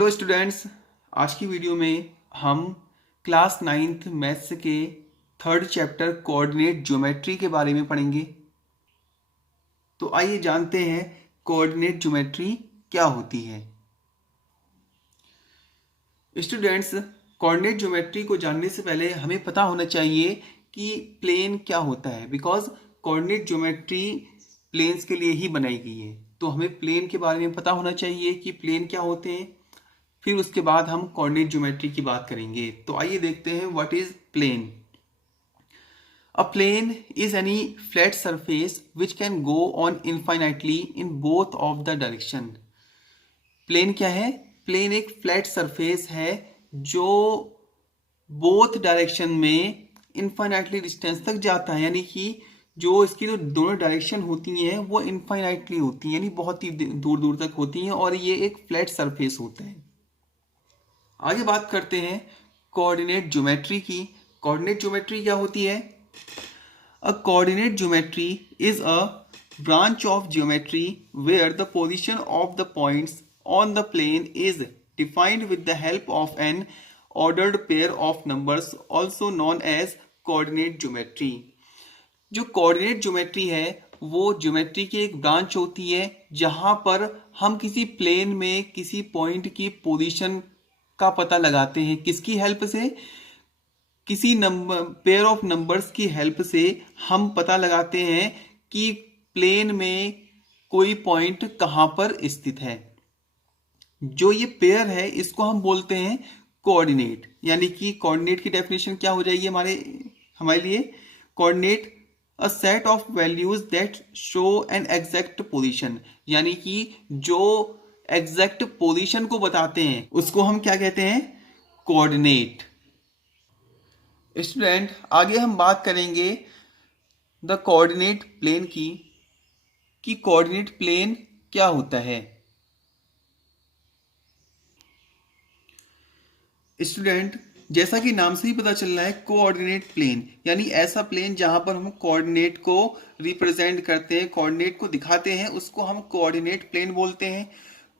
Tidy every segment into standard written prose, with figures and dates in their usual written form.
Hello students, आज की video में हम क्लास 9th मैथ्स के थर्ड चैप्टर कोऑर्डिनेट ज्योमेट्री के बारे में पढ़ेंगे। तो आइए जानते हैं कोऑर्डिनेट ज्योमेट्री क्या होती है। स्टूडेंट्स, कोऑर्डिनेट ज्योमेट्री को जानने से पहले हमें पता होना चाहिए कि प्लेन क्या होता है, बिकॉज कोऑर्डिनेट ज्योमेट्री प्लेन्स के लिए ही बनाई गई है। तो हमें प्लेन के बारे में पता होना चाहिए कि प्लेन क्या होते हैं, फिर उसके बाद हम कोऑर्डिनेट ज्योमेट्री की बात करेंगे। तो आइए देखते हैं what is plane. A plane is any flat surface which can go on infinitely in both of the direction. Plane क्या है? प्लेन एक फ्लैट सरफेस है जो बोथ डायरेक्शन में इनफाइनाइटली डिस्टेंस तक जाता है, यानी कि जो इसकी जो दोनों डायरेक्शन होती हैं वो इनफाइनाइटली होती हैं, यानी बहुत ही दूर दूर तक होती हैं, और ये एक फ्लैट सरफेस होता है। आगे बात करते हैं कोऑर्डिनेट ज्योमेट्री की। कोऑर्डिनेट ज्योमेट्री क्या होती है? अ coordinate geometry is a branch of geometry where the position of the points on the plane is defined with the help of an ordered pair of numbers, also known as coordinate geometry. जो coordinate geometry है वो geometry की एक branch होती है जहां पर हम किसी प्लेन में किसी पॉइंट की पोजीशन का पता लगाते हैं। किसकी हेल्प से? किसी नंबर पेयर ऑफ नंबर्स की हेल्प से हम पता लगाते हैं कि प्लेन में कोई पॉइंट कहां पर स्थित है। जो ये पेयर है इसको हम बोलते हैं कोऑर्डिनेट। यानी कि कोऑर्डिनेट की डेफिनेशन क्या हो जाएगी हमारे लिए? Coordinate a set of values that show an exact position, यानी कि जो एग्जैक्ट पोजीशन को बताते हैं उसको हम क्या कहते हैं? कोऑर्डिनेट। स्टूडेंट, आगे हम बात करेंगे द कोऑर्डिनेट प्लेन की, कि कोऑर्डिनेट प्लेन क्या होता है। स्टूडेंट, जैसा कि नाम से ही पता चल रहा है, कोऑर्डिनेट प्लेन यानी ऐसा प्लेन जहां पर हम कोऑर्डिनेट को रिप्रेजेंट करते हैं, कोऑर्डिनेट को दिखाते हैं, उसको हम कोऑर्डिनेट प्लेन बोलते हैं।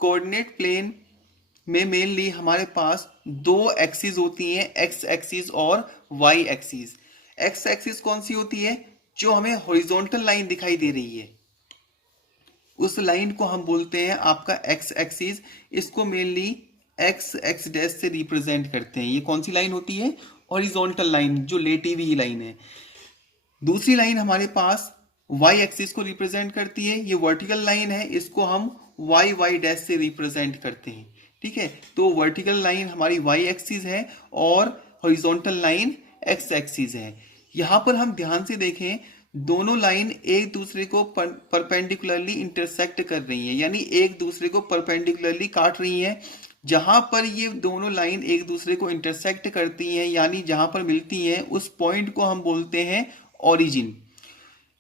कोऑर्डिनेट प्लेन में मेनली हमारे पास दो एक्सिस होती हैं, एक्स एक्सिस और वाई एक्सिस। एक्स एक्सिस कौन सी होती है? जो हमें हॉरिजॉन्टल लाइन दिखाई दे रही है, उस लाइन को हम बोलते हैं आपका एक्स एक्सिस। इसको मेनली एक्स एक्स डैश से रिप्रेजेंट करते हैं। ये कौन सी लाइन होती है? हॉरिजॉन्टल लाइन, जो लेटी हुई लाइन है। दूसरी लाइन हमारे पास वाई एक्सिस को रिप्रेजेंट करती है, ये वर्टिकल लाइन है, इसको हम वाई वाई डैश से रिप्रेजेंट करते हैं। ठीक है, तो वर्टिकल लाइन हमारी वाई एक्सिस है और हॉरिजॉन्टल लाइन एक्स एक्सिस है। यहां पर हम ध्यान से देखें, दोनों लाइन एक दूसरे को परपेंडिकुलरली इंटरसेक्ट कर रही हैं, यानी एक दूसरे को परपेंडिकुलरली काट रही हैं। जहां पर ये दोनों लाइन एक दूसरे को इंटरसेक्ट करती हैं, यानी जहां पर मिलती हैं, उस पॉइंट को हम बोलते हैं ओरिजिन।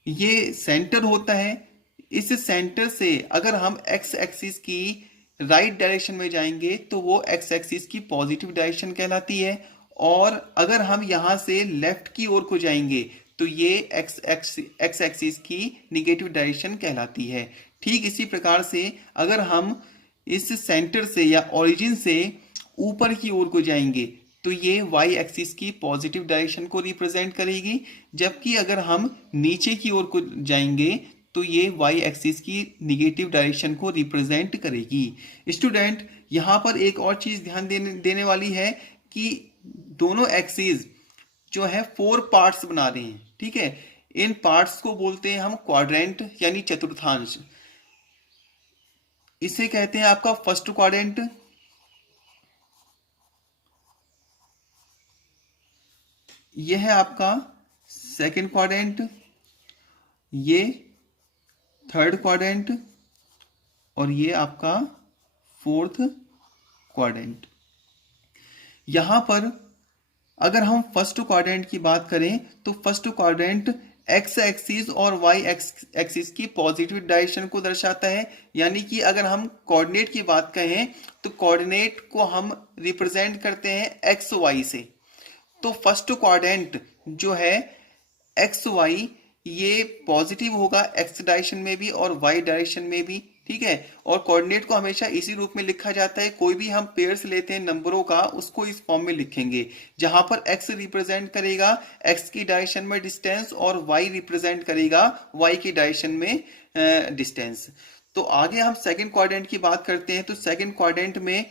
ये सेंटर होता है। इस सेंटर से अगर हम एक्स एक्सिस की राइट डायरेक्शन में जाएंगे तो वो एक्स एक्सिस की पॉजिटिव डायरेक्शन कहलाती है, और अगर हम यहां से लेफ्ट की ओर को जाएंगे तो ये एक्स एक्सिस की निगेटिव डायरेक्शन कहलाती है। ठीक इसी प्रकार से अगर हम इस सेंटर से या ओरिजिन से ऊपर की ओर को जाएंगे तो ये वाई एक्सिस की पॉजिटिव डायरेक्शन को रिप्रेजेंट करेगी, जबकि अगर हम नीचे की ओर को जाएंगे तो ये वाई एक्सिस की निगेटिव डायरेक्शन को रिप्रेजेंट करेगी। स्टूडेंट, यहां पर एक और चीज ध्यान देने वाली है कि दोनों एक्सिस जो है 4 पार्ट्स बना रहे हैं। ठीक है, इन पार्ट्स को बोलते हैं हम क्वाड्रेंट यानी चतुर्थांश। इसे कहते हैं आपका फर्स्ट क्वाड्रेंट, ये है आपका सेकंड क्वाड्रेंट, ये थर्ड क्वाड्रेंट, और ये आपका फोर्थ क्वाड्रेंट। यहां पर अगर हम फर्स्ट क्वाड्रेंट की बात करें तो फर्स्ट क्वाड्रेंट एक्स एक्सिस और वाई एक्सिस की पॉजिटिव डायरेक्शन को दर्शाता है। यानी कि अगर हम कोऑर्डिनेट की बात करें तो कोऑर्डिनेट को हम रिप्रेजेंट करते हैं एक्स वाई से। तो फर्स्ट क्वाड्रेंट जो है एक्स वाई, ये पॉजिटिव होगा एक्स डायरेक्शन में भी और वाई डायरेक्शन में भी। ठीक है। और कोऑर्डिनेट को हमेशा इसी रूप में लिखा जाता है, कोई भी हम पेयर्स लेते हैं नंबरों का उसको इस फॉर्म में लिखेंगे, जहां पर x रिप्रेजेंट करेगा x की डायरेक्शन में डिस्टेंस और y रिप्रेजेंट करेगा y की डायरेक्शन में डिस्टेंस। तो आगे हम सेकंड क्वाड्रेंट की बात करते हैं। तो सेकंड क्वाड्रेंट में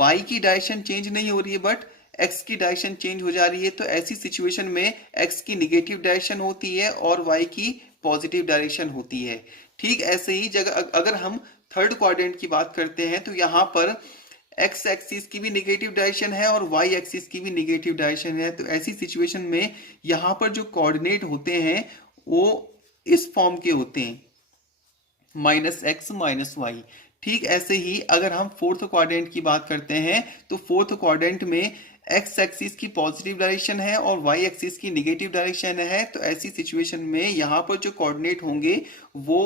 y की डायरेक्शन चेंज नहीं हो रही है बट x की डायरेक्शन चेंज हो जा रही है। तो ऐसी सिचुएशन में x की निगेटिव डायरेक्शन होती है और y की पॉजिटिव डायरेक्शन होती है। ठीक ऐसे ही जगह अगर हम थर्ड क्वाड्रेंट की बात करते हैं तो यहाँ पर x एक्सिस की भी निगेटिव डायरेक्शन है और y एक्सिस की भी निगेटिव डायरेक्शन है। तो ऐसी सिचुएशन में यहाँ पर जो कोऑर्डिनेट होते हैं वो इस फॉर्म के होते हैं, -x -y। ठीक ऐसे ही अगर हम फोर्थ क्वाड्रेंट की बात करते हैं तो फोर्थ क्वाड्रेंट में x एक्सिस की पॉजिटिव डायरेक्शन है और y एक्सिस की निगेटिव डायरेक्शन है। तो ऐसी सिचुएशन में यहाँ पर जो कोऑर्डिनेट होंगे वो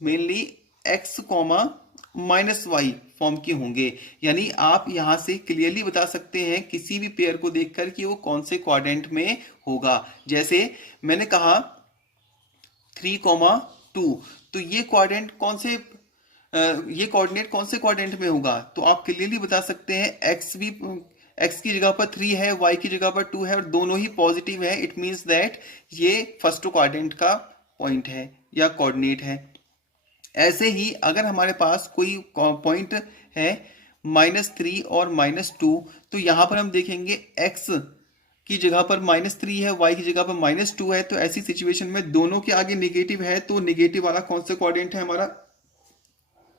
मेनली x, -y फॉर्म के होंगे। यानी आप यहाँ से क्लियरली बता सकते हैं किसी भी पेयर को देखकर कि वो कौन से क्वाड्रेंट में होगा। जैसे मैंने कहा 3,2, तो ये कोऑर्डिनेट कौन से क्वाड्रेंट में होगा, तो आप क्लियरली बता सकते हैं x की जगह पर 3 है, y की जगह पर 2 है और दोनों ही पॉजिटिव है। इट मींस दैट ये फर्स्ट क्वाड्रेंट का पॉइंट है या कोऑर्डिनेट है। ऐसे ही अगर हमारे पास कोई पॉइंट है -3 और -2, तो यहाँ पर हम देखेंगे x की जगह पर -3 है, y की जगह पर -2 है। तो ऐसी सिचुएशन में दोनों के आगे निगेटिव है, तो निगेटिव वाला कौन सा क्वाड्रेंट है, हमारा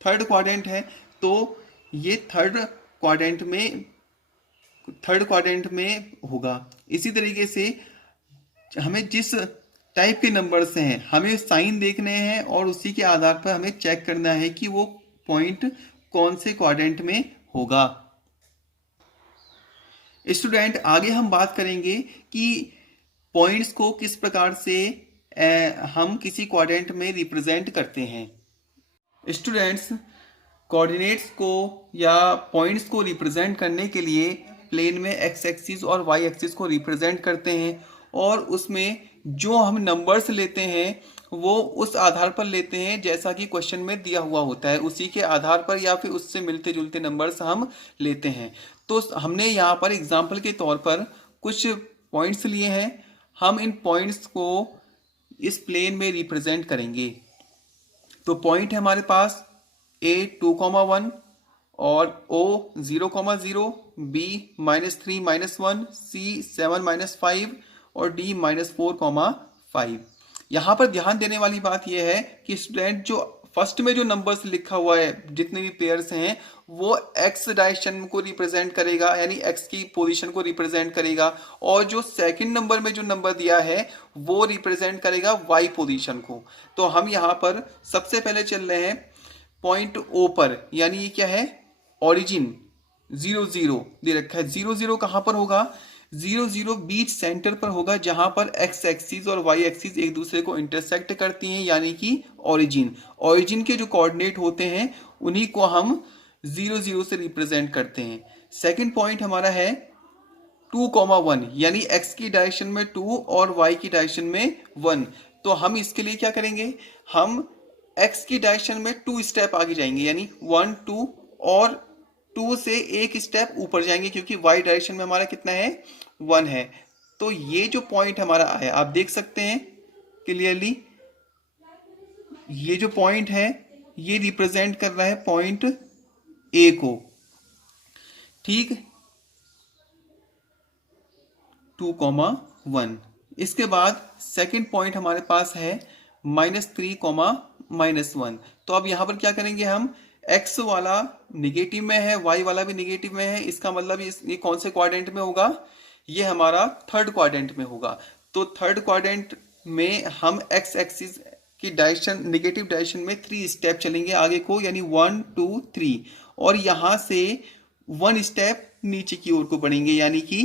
थर्ड क्वाड्रेंट है। तो ये थर्ड क्वाड्रेंट में होगा। इसी तरीके से हमें जिस टाइप के नंबर्स हैं हमें साइन देखने हैं और उसी के आधार पर हमें चेक करना है कि वो पॉइंट कौन से क्वाड्रेंट में होगा। स्टूडेंट आगे हम बात करेंगे कि पॉइंट्स को किस प्रकार से हम किसी क्वाड्रेंट में रिप्रेजेंट करते हैं। स्टूडेंट्स कोऑर्डिनेट्स को या पॉइंट्स को रिप्रेजेंट करने के लिए प्लेन में x एक्सिस और y एक्सिस को रिप्रेजेंट करते हैं और उसमें जो हम नंबर्स लेते हैं वो उस आधार पर लेते हैं जैसा कि क्वेश्चन में दिया हुआ होता है, उसी के आधार पर या फिर उससे मिलते जुलते नंबर्स हम लेते हैं। तो हमने यहाँ पर एग्जाम्पल के तौर पर कुछ पॉइंट्स लिए हैं, हम इन पॉइंट्स को इस प्लेन में रिप्रेजेंट करेंगे। तो पॉइंट है हमारे पास A 2,1 और O 0,0, B -3 -1, C 7 -5 और D -4,5। यहाँ पर ध्यान देने वाली बात यह है कि स्टूडेंट जो फर्स्ट में जो नंबर्स लिखा हुआ है जितने भी पेयर्स हैं वो x डायरेक्शन को रिप्रेजेंट करेगा, यानी x की पोजीशन को रिप्रेजेंट करेगा, और जो सेकंड नंबर में जो नंबर दिया है वो रिप्रेजेंट करेगा y पोजीशन को। तो हम यहाँ पर सबसे पहले चल रहे हैं पॉइंट O पर, यानी ये क्या है, ओरिजिन 0,0 दे रखा है। 0,0 कहाँ पर होगा, 0,0 बीच सेंटर पर होगा जहां पर x एक्सिस और y एक्सिस एक दूसरे को इंटरसेक्ट करती हैं, यानी कि ओरिजिन के जो कोऑर्डिनेट होते हैं उन्हीं को हम 0,0 से रिप्रेजेंट करते हैं। सेकंड पॉइंट हमारा है 2,1, यानी x की डायरेक्शन में 2 और y की डायरेक्शन में 1। तो हम इसके लिए क्या करेंगे, हम x की डायरेक्शन में 2 स्टेप आगे जाएंगे, यानी 1 2 और 2 से एक स्टेप ऊपर जाएंगे क्योंकि y डायरेक्शन में हमारा कितना है, 1 है। तो ये जो पॉइंट हमारा आया आप देख सकते हैं क्लियरली, ये जो पॉइंट है ये रिप्रेजेंट कर रहा है पॉइंट A को। ठीक, 2,1। इसके बाद सेकंड पॉइंट हमारे पास है -3, -1। तो अब यहां पर क्या करेंगे, हम x वाला निगेटिव में है, y वाला भी निगेटिव में है, इसका मतलब ये कौन से क्वाड्रेंट में होगा, ये हमारा थर्ड क्वाड्रेंट में होगा। तो थर्ड क्वाड्रेंट में हम x एक्सिस की डायरेक्शन निगेटिव डायरेक्शन में 3 स्टेप चलेंगे आगे को, यानी 1 2 3, और यहां से 1 स्टेप नीचे की ओर को बढ़ेंगे, यानी कि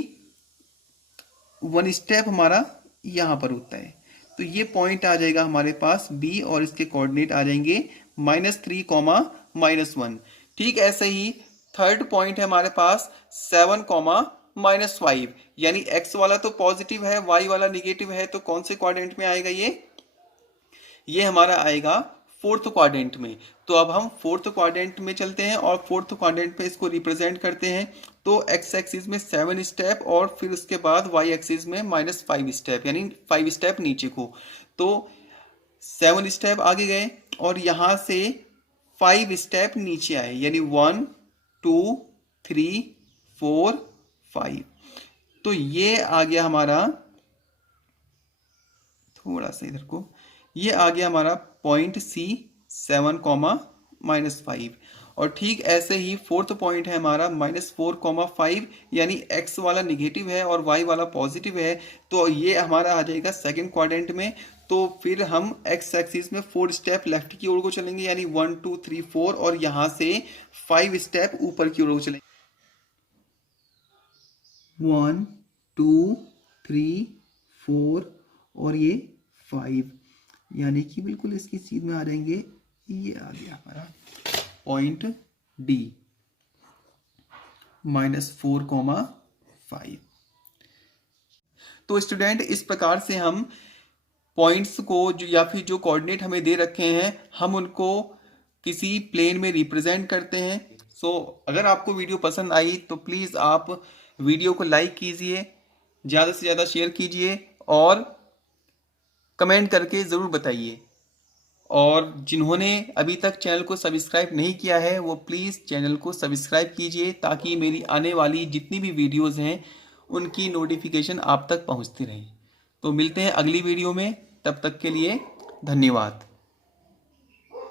1 स्टेप हमारा यहां पर होता है। तो ये पॉइंट आ जाएगा हमारे पास B और इसके कोऑर्डिनेट आ जाएंगे -3, -1। ठीक ऐसे ही थर्ड पॉइंट है हमारे पास 7, -5, यानी x वाला तो पॉजिटिव है, y वाला निगेटिव है, तो कौन से क्वाड्रेंट में आएगा ये हमारा आएगा फोर्थ क्वाड्रेंट में। तो अब हम फोर्थ क्वाड्रेंट में चलते हैं और फोर्थ क्वाड्रेंट में इसको रिप्रेजेंट करते हैं। तो एक्स एक्सिस में 7 स्टेप और फिर उसके बाद वाई एक्सिस में -5 स्टेप, यानी 5 स्टेप नीचे को। तो 7 स्टेप आगे गए और यहां से 5 स्टेप नीचे आए, यानी 1 2 3 4 5। तो ये आ गया हमारा, थोड़ा सा इधर को, ये आ गया हमारा पॉइंट सी 7, -5। और ठीक ऐसे ही फोर्थ पॉइंट है हमारा -4, 5, यानी एक्स वाला निगेटिव है और वाई वाला पॉजिटिव है। तो ये हमारा आ जाएगा सेकंड क्वाड्रेंट में। तो फिर हम एक्स एक्सिस में 4 स्टेप लेफ्ट की ओर को चलेंगे, यानी 1 2 3 4, और यहां से 5 स्टेप ऊपर की ओर को चलेंगे, 1 2 3 4 और ये 5, यानी कि बिल्कुल इसकी सीध में आ जाएंगे। ये आ गया हमारा पॉइंट डी, -4, 5। तो स्टूडेंट, इस प्रकार से हम पॉइंट्स को जो या फिर जो कोऑर्डिनेट हमें दे रखे हैं, हम उनको किसी प्लेन में रिप्रेजेंट करते हैं। सो अगर आपको वीडियो पसंद आई तो प्लीज़ आप वीडियो को लाइक कीजिए, ज़्यादा से ज़्यादा शेयर कीजिए और कमेंट करके ज़रूर बताइए। और जिन्होंने अभी तक चैनल को सब्सक्राइब नहीं किया है वो प्लीज़ चैनल को सब्सक्राइब कीजिए, ताकि मेरी आने वाली जितनी भी वीडियोस हैं उनकी नोटिफिकेशन आप तक पहुंचती रहे। तो मिलते हैं अगली वीडियो में, तब तक के लिए धन्यवाद।